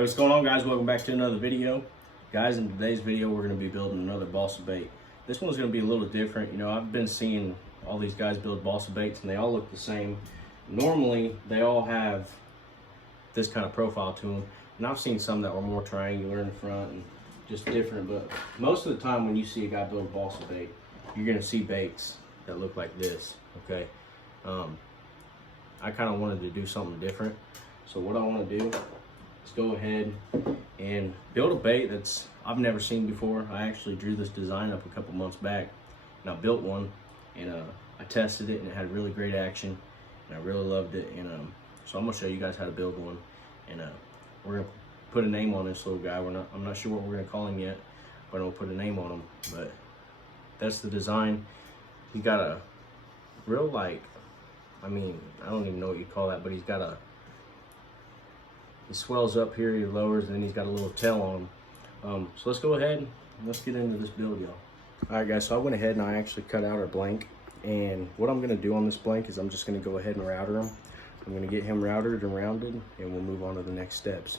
What's going on, guys? Welcome back to another video. Guys, in today's video we're going to be building another balsa bait. This one's going to be a little different. You know, I've been seeing all these guys build balsa baits and they all look the same. Normally they all have this kind of profile to them, and I've seen some that were more triangular in the front and just different, but most of the time when you see a guy build a balsa bait, you're going to see baits that look like this. Okay, I kind of wanted to do something different, so what I want to do, let's go ahead and build a bait that's I've never seen before. I actually drew this design up a couple months back, and I built one, and I tested it, and it had really great action, and I really loved it. And so I'm gonna show you guys how to build one, and we're gonna put a name on this little guy. I'm not sure what we're gonna call him yet, but I'm gonna put a name on him. But that's the design. He got a real, like, I mean, I don't even know what you call that, but he's got he swells up here, he lowers, and then he's got a little tail on him. So let's go ahead and let's get into this build, y'all. All right, guys, so I went ahead and I actually cut out our blank, and what I'm gonna do on this blank is I'm just gonna go ahead and router him. I'm gonna get him routed and rounded, and we'll move on to the next steps.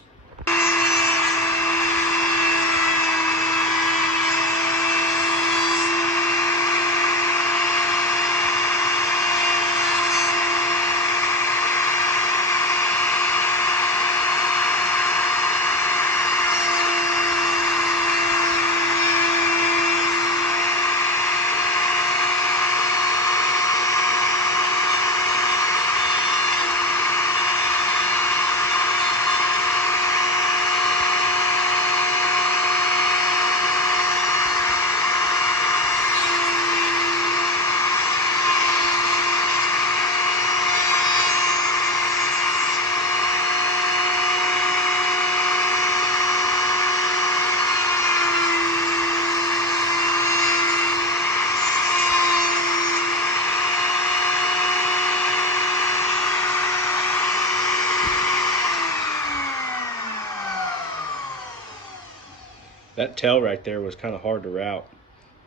That tail right there was kind of hard to route.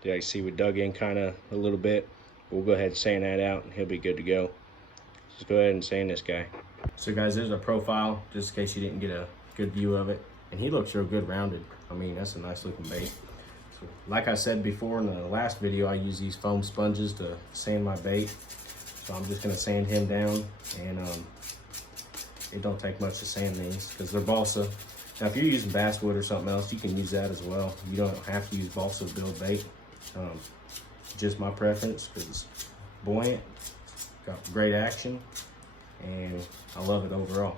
Yeah, you see we dug in kind of a little bit. We'll go ahead and sand that out and he'll be good to go. Just go ahead and sand this guy. So guys, there's a profile, just in case you didn't get a good view of it. And he looks real good rounded. I mean, that's a nice looking bait. So, like I said before in the last video, I use these foam sponges to sand my bait. So I'm just gonna sand him down, and it don't take much to sand these because they're balsa. Now, if you're using basswood or something else, you can use that as well. You don't have to use balsa to build bait. Just my preference, because it's buoyant, got great action, and I love it overall.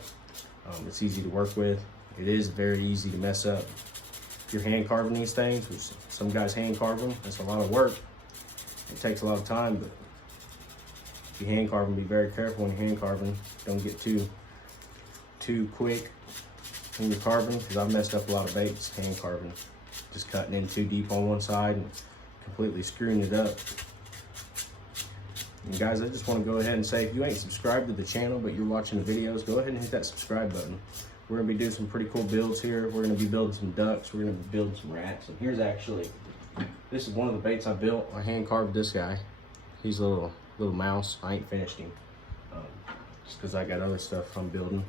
It's easy to work with. It is very easy to mess up. If you're hand carving these things, which some guys hand carve them, that's a lot of work. It takes a lot of time, but if you hand carve them, be very careful when you're hand carving. Don't get too quick when you're carving, because I've messed up a lot of baits hand carving, just cutting in too deep on one side and completely screwing it up. And guys, I just want to go ahead and say, if you ain't subscribed to the channel but you're watching the videos, go ahead and hit that subscribe button. We're gonna be doing some pretty cool builds here. We're gonna be building some ducks, we're gonna be building some rats, and here's actually, this is one of the baits I built. I hand carved this guy. He's a little mouse. I ain't finished him, just because I got other stuff I'm building,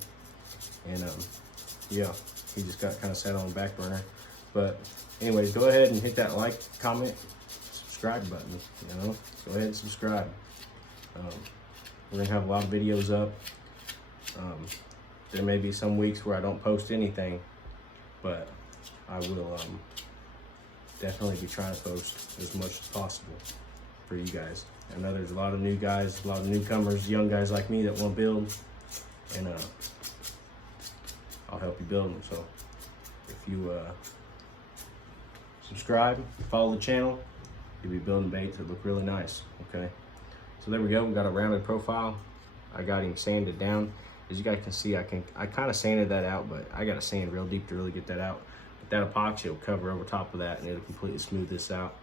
and yeah, he just got kind of set on the back burner. But anyways, go ahead and hit that like, comment, subscribe button. You know, go ahead and subscribe. We're gonna have a lot of videos up. There may be some weeks where I don't post anything, but I will definitely be trying to post as much as possible for you guys. I know there's a lot of new guys, a lot of newcomers, young guys like me that want to build, and I'll help you build them. So if you subscribe, follow the channel, you'll be building baits that look really nice. Okay, so there we go. We got a rounded profile. I got him sanded down. As you guys can see, I kind of sanded that out, but I got to sand real deep to really get that out. But that epoxy will cover over top of that, and it'll completely smooth this out.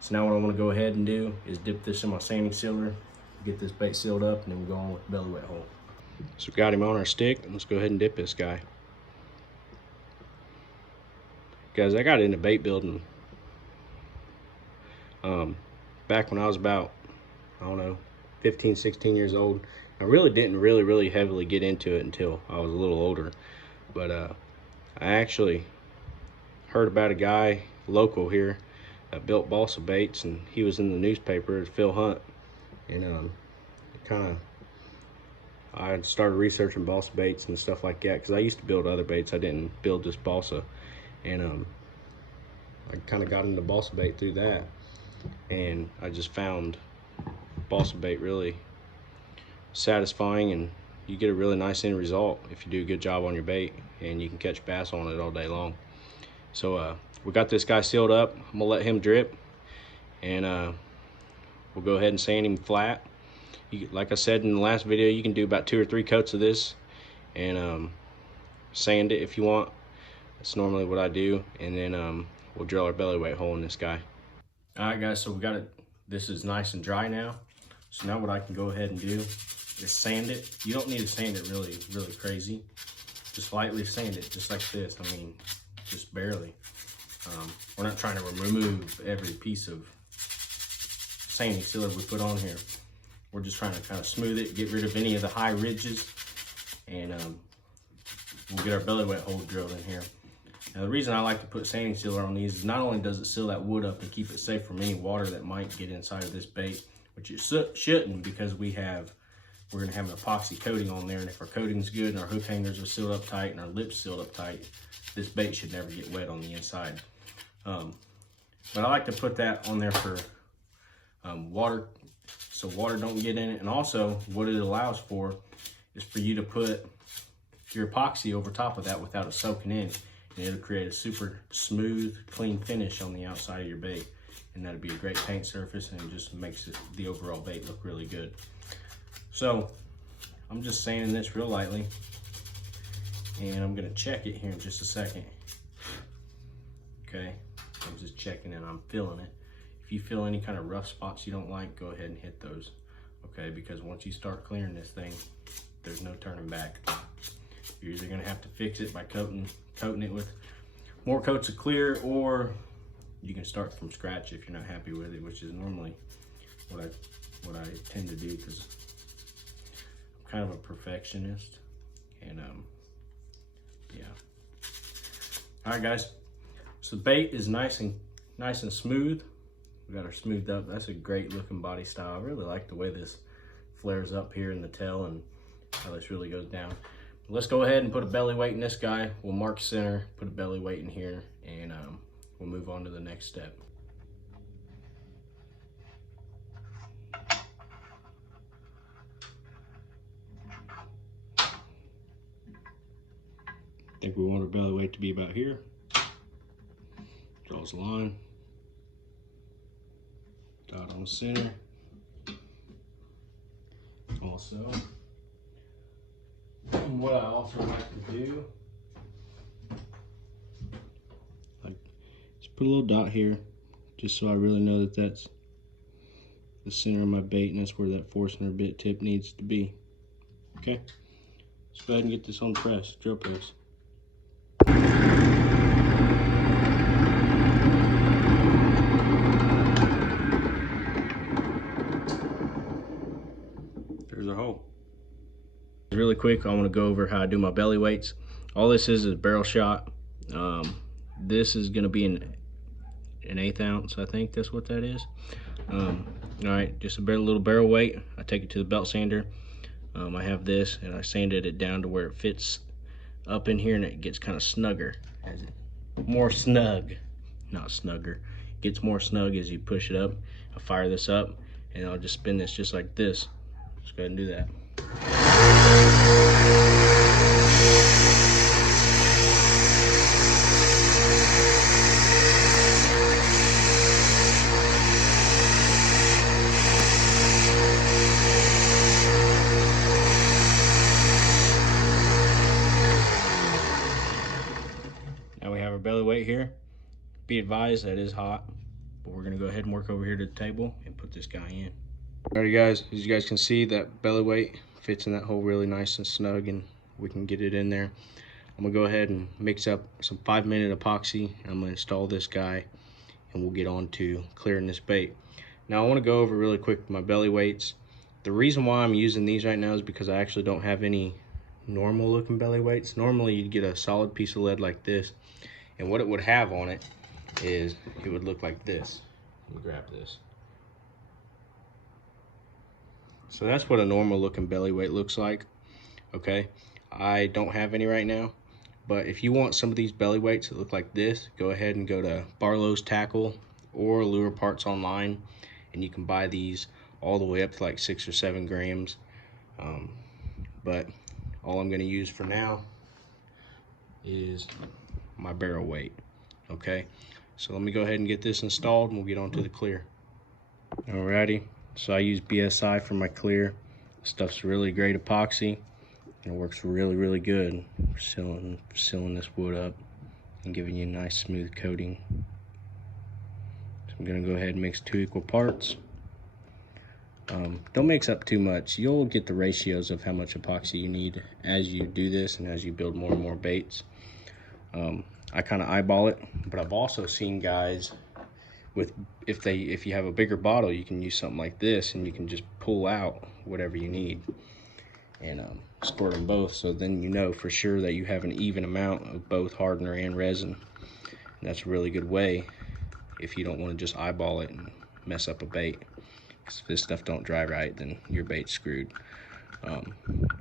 So now what I want to go ahead and do is dip this in my sanding sealer, get this bait sealed up, and then we'll go on with the belly wet hole. So we got him on our stick, and let's go ahead and dip this guy. Guys, I got into bait building back when I was about, I don't know, 15, 16 years old. I really didn't really heavily get into it until I was a little older. But I actually heard about a guy local here that built balsa baits, and he was in the newspaper as Phil Hunt. And I started researching balsa baits and stuff like that, because I used to build other baits. I didn't build this balsa. And I kind of got into balsa bait through that, and I just found balsa bait really satisfying, and you get a really nice end result if you do a good job on your bait, and you can catch bass on it all day long. So we got this guy sealed up. I'm gonna let him drip, and we'll go ahead and sand him flat. Like I said in the last video, you can do about 2 or 3 coats of this and sand it if you want. That's normally what I do. And then we'll drill our belly weight hole in this guy. All right, guys, so we got it. This is nice and dry now. So now what I can go ahead and do is sand it. You don't need to sand it really crazy. Just lightly sand it, just like this. I mean, just barely. We're not trying to remove every piece of sanding sealer we put on here. We're just trying to kind of smooth it, get rid of any of the high ridges, and we'll get our belly weight hole drilled in here. Now, the reason I like to put sanding sealer on these is not only does it seal that wood up and keep it safe from any water that might get inside of this bait, which it shouldn't, because we're gonna have an epoxy coating on there, and if our coating's good and our hook hangers are sealed up tight and our lips sealed up tight, this bait should never get wet on the inside. But I like to put that on there for water, so water don't get in it. And also what it allows for is for you to put your epoxy over top of that without it soaking in, and it'll create a super smooth, clean finish on the outside of your bait, and that'll be a great paint surface, and it just makes the overall bait look really good. So I'm just sanding this real lightly, and I'm gonna check it here in just a second. Okay, I'm just checking and I'm feeling it. If you feel any kind of rough spots you don't like, go ahead and hit those, okay? Because once you start clearing this thing, there's no turning back. You're either gonna have to fix it by coating it with more coats of clear, or you can start from scratch if you're not happy with it, which is normally what I tend to do, because I'm kind of a perfectionist. And yeah. All right, guys. So the bait is nice and smooth. We got her smoothed up. That's a great looking body style. I really like the way this flares up here in the tail and how this really goes down. Let's go ahead and put a belly weight in this guy. We'll mark center, put a belly weight in here, and we'll move on to the next step. I think we want our belly weight to be about here. Draws a line. Dot on the center. Also, what I also like to do, just put a little dot here, just so I really know that that's the center of my bait, and that's where that Forstner bit tip needs to be. Okay, let's go ahead and get this on the press, drill press. There's our hole. Really quick, I want to go over how I do my belly weights. All this is barrel shot. This is going to be an 1/8 ounce. I think that's what that is. All right, just a little barrel weight. I take it to the belt sander. I have this, and I sanded it down to where it fits up in here, and it gets kind of snugger. More snug, not snugger. It gets more snug as you push it up. I fire this up, and I'll just spin this just like this. Just go ahead and do that. Now we have our belly weight here. Be advised that is hot, but we're gonna go ahead and work over here to the table and put this guy in. Alrighty, guys, as you guys can see, that belly weight fits in that hole really nice and snug, and we can get it in there. I'm gonna go ahead and mix up some 5-minute epoxy. I'm gonna install this guy, and we'll get on to clearing this bait. Now I want to go over really quick my belly weights. The reason why I'm using these right now is because I actually don't have any normal looking belly weights. Normally you'd get a solid piece of lead like this, and what it would have on it is it would look like this. Let me grab this. So that's what a normal looking belly weight looks like. Okay, I don't have any right now, but if you want some of these belly weights that look like this, go ahead and go to Barlow's Tackle or Lure Parts online, and you can buy these all the way up to like 6 or 7 grams. But all I'm going to use for now is my barrel weight. Okay, so let me go ahead and get this installed and we'll get on to the clear. Alrighty, so I use BSI for my clear. Stuff's really great epoxy. It works really good for sealing this wood up and giving you a nice smooth coating. So I'm going to go ahead and mix 2 equal parts. Don't mix up too much. You'll get the ratios of how much epoxy you need as you do this and as you build more and more baits. I kind of eyeball it, but I've also seen guys with, if you have a bigger bottle, you can use something like this and you can just pull out whatever you need and squirt them both, so then you know for sure that you have an even amount of both hardener and resin. And that's a really good way if you don't want to just eyeball it and mess up a bait. Because if this stuff don't dry right, then your bait's screwed.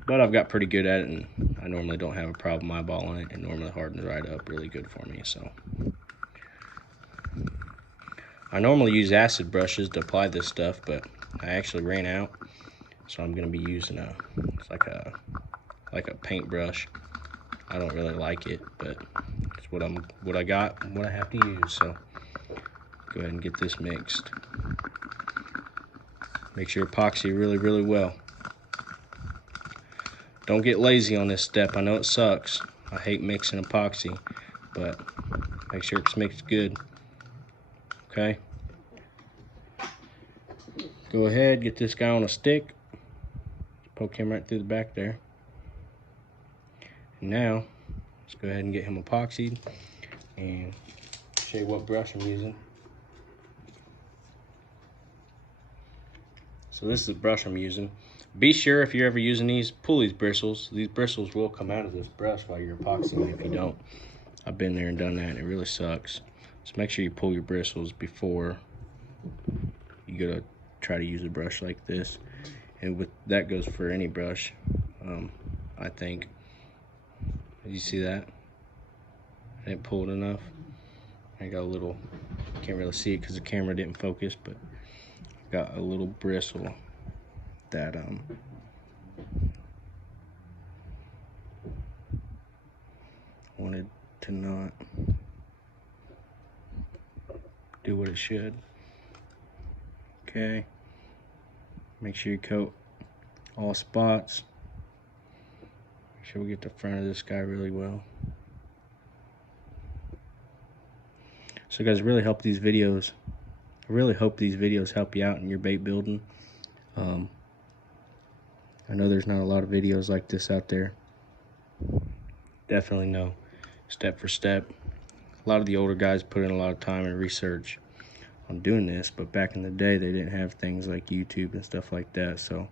But I've got pretty good at it, and I normally don't have a problem eyeballing it. It normally hardens right up really good for me. So I normally use acid brushes to apply this stuff, but I actually ran out, so I'm going to be using it's like a paintbrush. I don't really like it, but it's what I got and what I have to use. So go ahead and get this mixed. Mix your epoxy really well. Don't get lazy on this step. I know it sucks. I hate mixing epoxy, but make sure it's mixed good. Okay. Go ahead, get this guy on a stick. Poke him right through the back there. And now, let's go ahead and get him epoxied and show you what brush I'm using. So this is the brush I'm using. Be sure if you're ever using these, pull these bristles. These bristles will come out of this brush while you're epoxying if you don't. I've been there and done that, and it really sucks. So make sure you pull your bristles before you go to try to use a brush like this. And that goes for any brush, I think. Did you see that? I didn't pull it enough. I got a little, can't really see it because the camera didn't focus, but got a little bristle that wanted to not do what it should. Okay, make sure you coat all spots. Make sure we get the front of this guy really well. So guys, I really hope these videos help you out in your bait building. I know there's not a lot of videos like this out there. Definitely know step for step. A lot of the older guys put in a lot of time and research on doing this, but back in the day they didn't have things like YouTube and stuff like that, so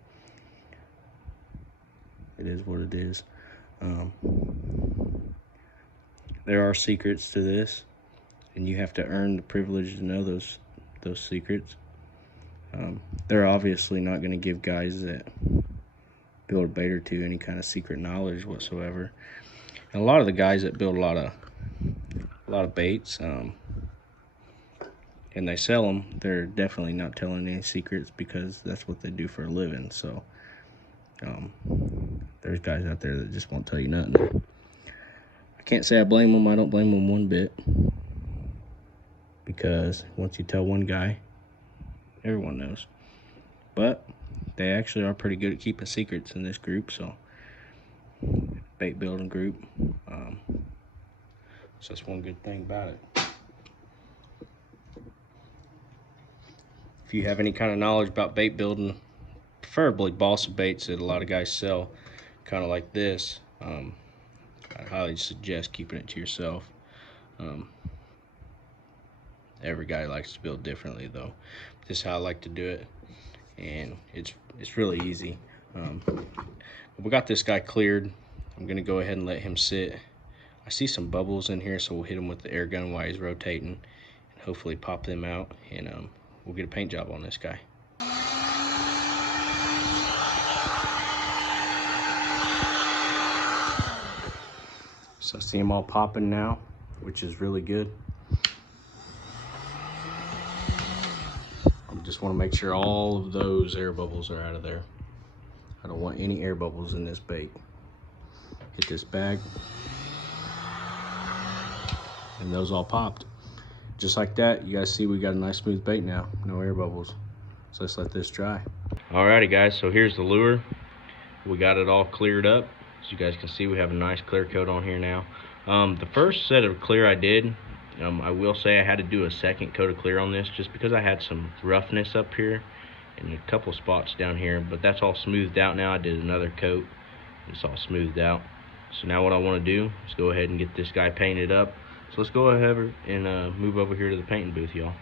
it is what it is. There are secrets to this, and you have to earn the privilege to know those secrets. They're obviously not going to give guys that build a bait or two any kind of secret knowledge whatsoever. And a lot of the guys that build a lot of baits, and they sell them, they're definitely not telling any secrets because that's what they do for a living. So there's guys out there that just won't tell you nothing. I can't say I blame them. I don't blame them one bit, because once you tell one guy, everyone knows. But they actually are pretty good at keeping secrets in this group, so bait building group. So that's one good thing about it. If you have any kind of knowledge about bait building, preferably balsa baits that a lot of guys sell, kind of like this, I highly suggest keeping it to yourself. Every guy likes to build differently, though. This is how I like to do it, and it's really easy. We got this guy cleared. I'm gonna go ahead and let him sit. I see some bubbles in here, so we'll hit him with the air gun while he's rotating and hopefully pop them out, and we'll get a paint job on this guy. So I see them all popping now, which is really good. I just want to make sure all of those air bubbles are out of there. I don't want any air bubbles in this bait. Hit this bag. And those all popped. Just like that, you guys see we got a nice smooth bait now. No air bubbles. So let's let this dry. Alrighty guys, so here's the lure. We got it all cleared up. As you guys can see, we have a nice clear coat on here now. The first set of clear I did, I will say I had to do a second coat of clear on this just because I had some roughness up here and a couple spots down here, but that's all smoothed out now. I did another coat. It's all smoothed out. So now what I want to do is go ahead and get this guy painted up. So let's go ahead and move over here to the painting booth, y'all.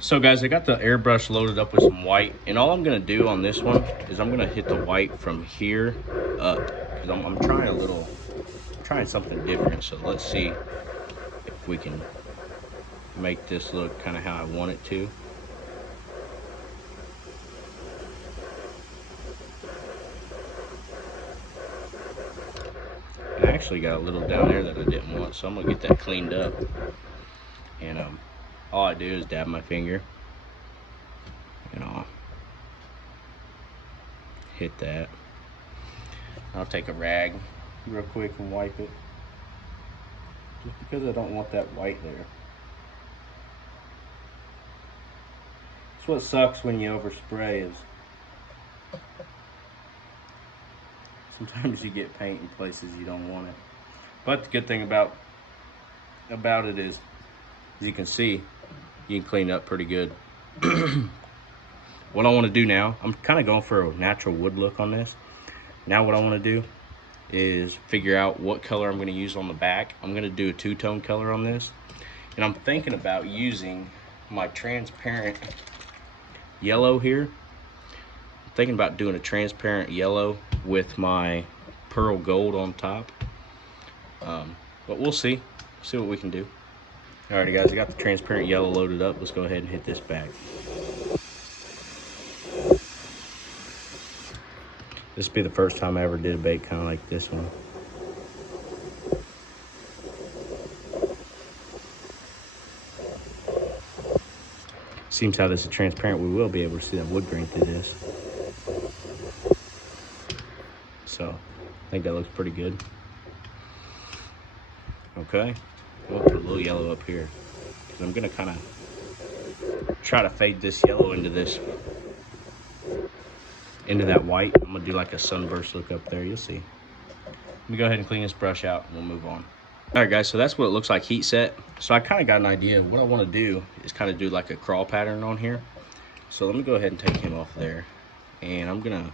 So guys, I got the airbrush loaded up with some white, and all I'm gonna do on this one is I'm gonna hit the white from here up, because I'm trying something different. So let's see if we can make this look kind of how I want it to. I actually got a little down there that I didn't want, so I'm gonna get that cleaned up. And all I do is dab my finger, and I'll hit that. I'll take a rag real quick and wipe it, just because I don't want that white there. That's what sucks when you overspray, is sometimes you get paint in places you don't want it. But the good thing about it is, as you can see, you can clean up pretty good. What I want to do now, I'm kind of going for a natural wood look on this. Now what I want to do is figure out what color I'm going to use on the back. I'm going to do a two-tone color on this, and I'm thinking about using my transparent yellow here. I'm thinking about doing a transparent yellow with my pearl gold on top, but we'll see what we can do. Alrighty guys, I got the transparent yellow loaded up. Let's go ahead and hit this bag. This will be the first time I ever did a bait kind of like this one. Seems how this is transparent, we will be able to see that wood grain through this. So, I think that looks pretty good. Okay, we'll put a little yellow up here. I'm gonna kind of try to fade this yellow into that white. I'm gonna do like a sunburst look up there, you'll see. Let me go ahead and clean this brush out and we'll move on. All right guys, so that's what it looks like heat set. So I kind of got an idea. What I want to do is kind of do like a crawl pattern on here. So let me go ahead and take him off there, and I'm gonna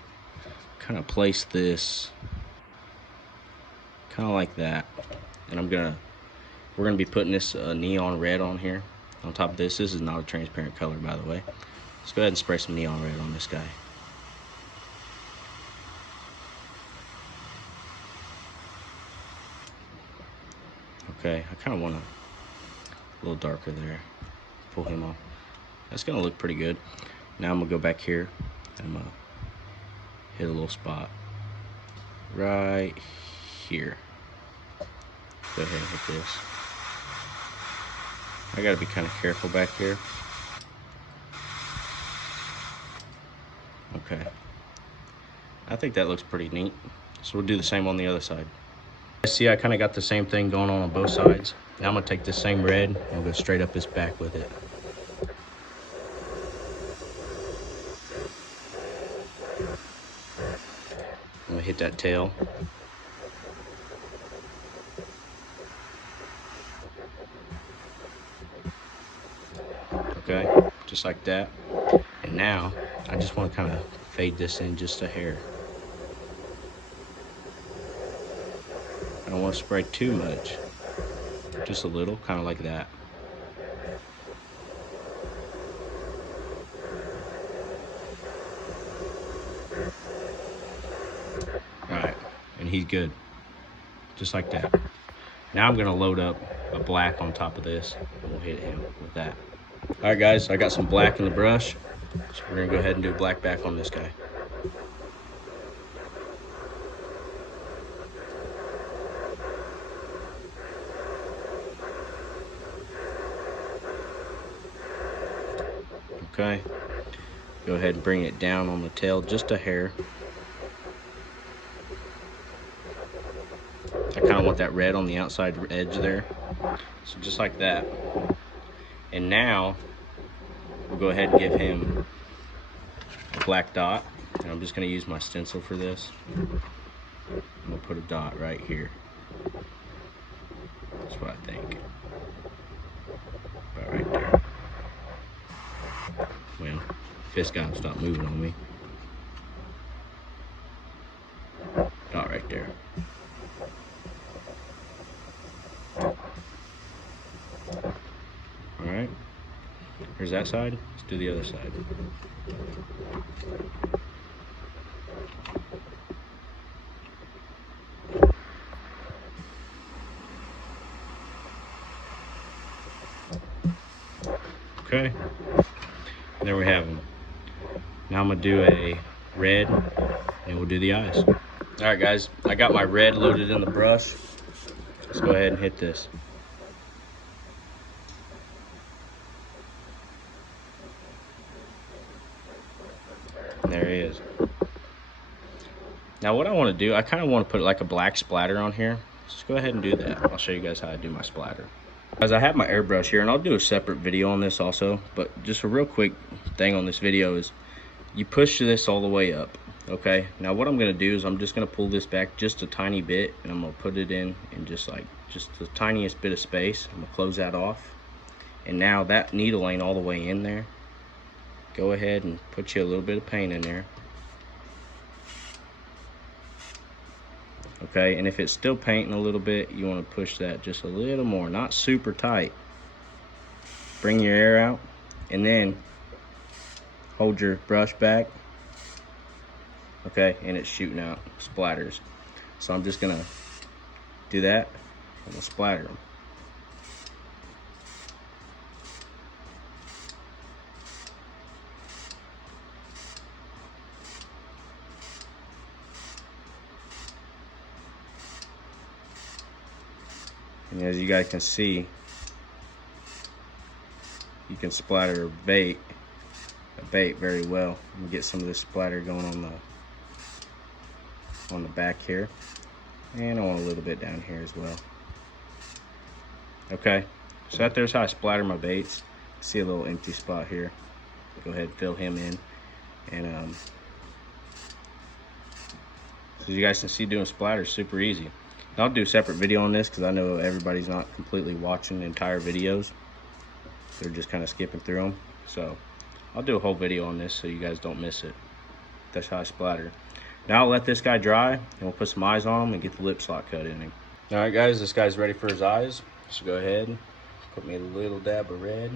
kind of place this kind of like that, and we're gonna be putting this neon red on here on top of this. This is not a transparent color, by the way. Let's go ahead and spray some neon red on this guy. Okay, I kind of want a little darker there. Pull him off. That's gonna look pretty good. Now I'm gonna go back here and I'm gonna hit a little spot right here. Go ahead and hit this. I gotta be kind of careful back here. Okay. I think that looks pretty neat. So we'll do the same on the other side. See, I kind of got the same thing going on both sides. Now I'm gonna take this same red and we'll go straight up his back with it. I'm gonna hit that tail. Okay, just like that. And now I just want to kind of fade this in just a hair. I don't want to spray too much, just a little, kind of like that. All right, and he's good. just like that. Now I'm gonna load up a black on top of this, and we'll hit him with that. All right, guys, I got some black in the brush, so we're gonna go ahead and do black back on this guy. Okay, go ahead and bring it down on the tail just a hair. I kind of want that red on the outside edge there. So just like that. And now we'll go ahead and give him a black dot. And I'm just going to use my stencil for this. I'm going to put a dot right here. That's what I think. About right there. Well, this guy will stop moving on me. Dot right there. Alright. Here's that side. Let's do the other side. Okay. There we have them. Now I'm going to do a red and we'll do the eyes. Alright guys, I got my red loaded in the brush. Let's go ahead and hit this. And there he is. Now what I want to do, I kind of want to put like a black splatter on here. Just go ahead and do that. I'll show you guys how I do my splatter. Guys, I have my airbrush here and I'll do a separate video on this also, but just a real quick thing on this video is you push this all the way up. Okay, now what I'm going to do is I'm just going to pull this back just a tiny bit and I'm going to put it in just the tiniest bit of space. I'm going to close that off, and now that needle ain't all the way in there. Go ahead and put you a little bit of paint in there. Okay, and if it's still painting a little bit, you want to push that just a little more, not super tight. Bring your air out and then hold your brush back. Okay, and it's shooting out splatters. So I'm just gonna do that and we'll splatter them. And as you guys can see, you can splatter a bait very well and get some of this splatter going on the back here, and I want a little bit down here as well. Okay, so that there's how I splatter my baits. See a little empty spot here. Go ahead and fill him in, and so you guys can see doing splatters super easy. I'll do a separate video on this because I know everybody's not completely watching the entire videos. They're just kind of skipping through them. So I'll do a whole video on this so you guys don't miss it. That's how I splatter. Now I'll let this guy dry and we'll put some eyes on him and get the lip slot cut in him. All right guys, this guy's ready for his eyes. So go ahead and put me a little dab of red.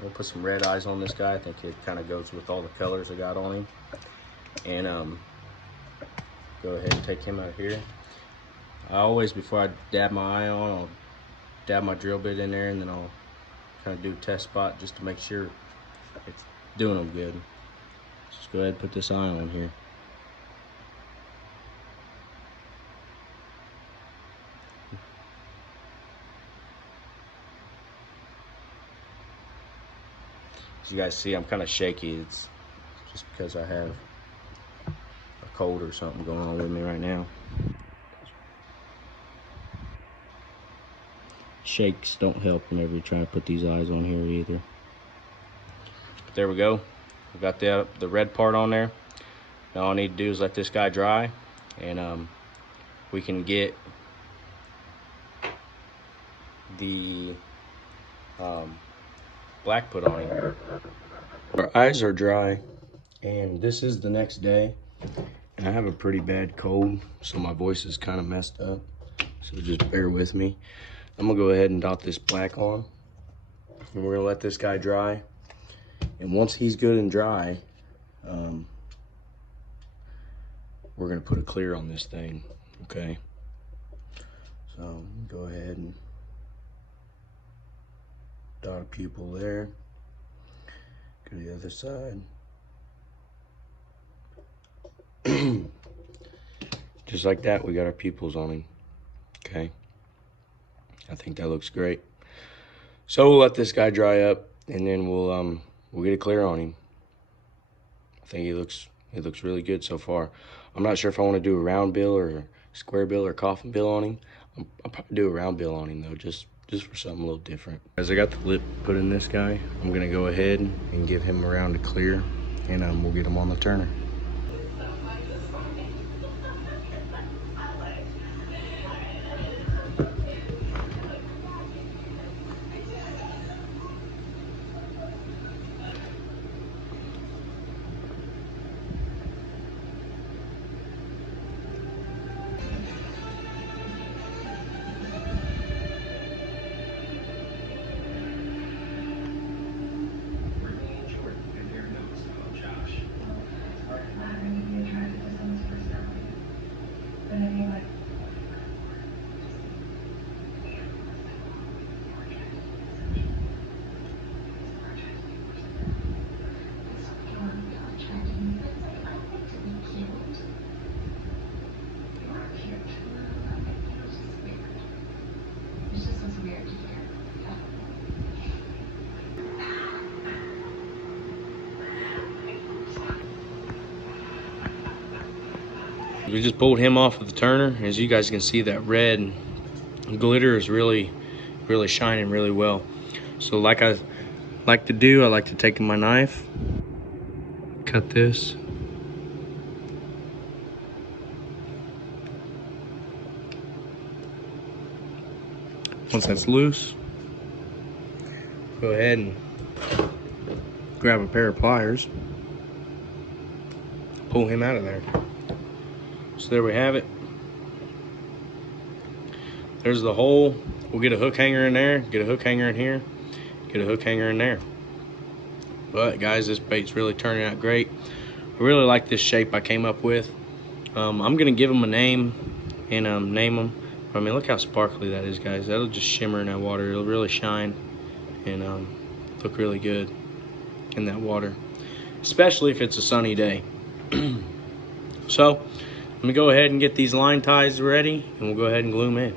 We'll put some red eyes on this guy. I think it kind of goes with all the colors I got on him. And go ahead and take him out of here. I always, before I dab my eye on, I'll dab my drill bit in there and then I'll kind of do a test spot just to make sure it's doing them good. Just go ahead and put this eye on here. As you guys see, I'm kind of shaky. It's just because I have a cold or something going on with me right now. Shakes don't help whenever you're trying to put these eyes on here either. But there we go. We've got the red part on there. Now all I need to do is let this guy dry, and we can get the black put on him. Our eyes are dry, and this is the next day. And I have a pretty bad cold, so my voice is kind of messed up. So just bear with me. I'm gonna go ahead and dot this black on, and we're gonna let this guy dry. And once he's good and dry, we're gonna put a clear on this thing, okay? So go ahead and dot a pupil there. Go to the other side. Just like that, we got our pupils on him. Okay. I think that looks great. So we'll let this guy dry up, and then we'll get a clear on him. I think he looks really good so far. I'm not sure if I want to do a round bill or square bill or coffin bill on him. I'll probably do a round bill on him though, just for something a little different. As I got the lip put in this guy, I'm gonna go ahead and give him a round of clear, and we'll get him on the turner. We just pulled him off of the turner. As you guys can see, that red glitter is really shining really well. So like I like to do, I like to take my knife, cut this. Once that's loose, go ahead and grab a pair of pliers, pull him out of there. So there we have it. There's the hole. We'll get a hook hanger in there, get a hook hanger in here, get a hook hanger in there. But guys, this bait's really turning out great. I really like this shape I came up with. I'm gonna give them a name and name them. I mean, look how sparkly that is, guys. That'll just shimmer in that water. It'll really shine and look really good in that water, especially if it's a sunny day. So let me go ahead and get these line ties ready, and we'll go ahead and glue them in.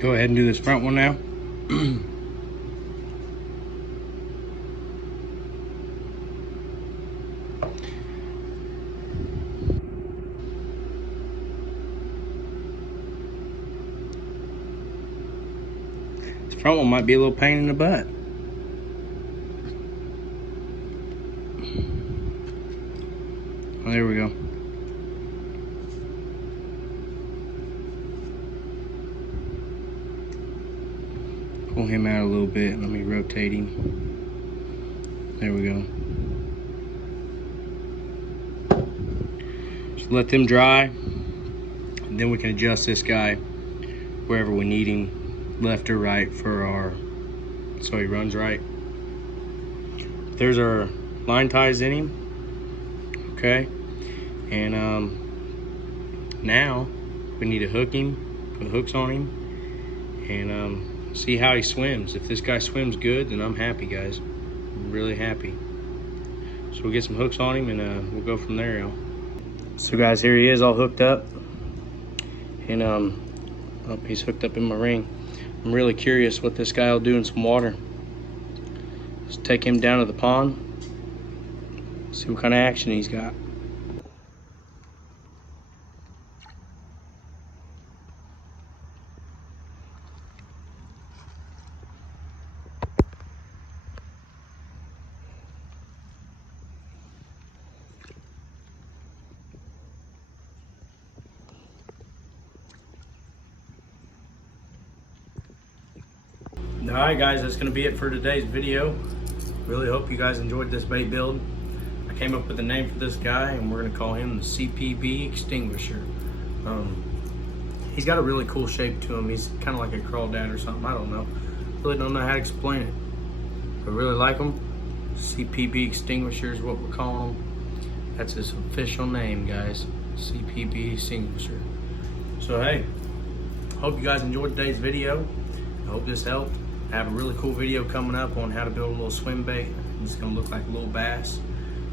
Go ahead and do this front one now. This front one might be a little pain in the butt. Well, there we go. Pull him out a little bit. Let me rotate him. There we go. So let them dry, and then we can adjust this guy wherever we need him, left or right, so he runs right. There's our line ties in him, okay? And now we need to hook him, put hooks on him, and see how he swims. If this guy swims good, then I'm happy, guys. I'm really happy. So we'll get some hooks on him, and we'll go from there, y'all. So guys, here he is all hooked up, and oh, he's hooked up in my ring. I'm really curious what this guy will do in some water. Let's take him down to the pond, see what kind of action he's got. Alright guys, that's going to be it for today's video. Really hope you guys enjoyed this bait build. I came up with a name for this guy, and we're going to call him the CPB Extinguisher. He's got a really cool shape to him. He's kind of like a crawdad or something. I don't know. Really don't know how to explain it. I really like him. CPB Extinguisher is what we're calling him. That's his official name, guys. CPB Extinguisher. So hey, hope you guys enjoyed today's video. I hope this helped. I have a really cool video coming up on how to build a little swim bait. It's gonna look like a little bass.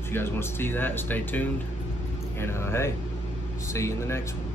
If you guys want to see that, stay tuned. And hey, see you in the next one.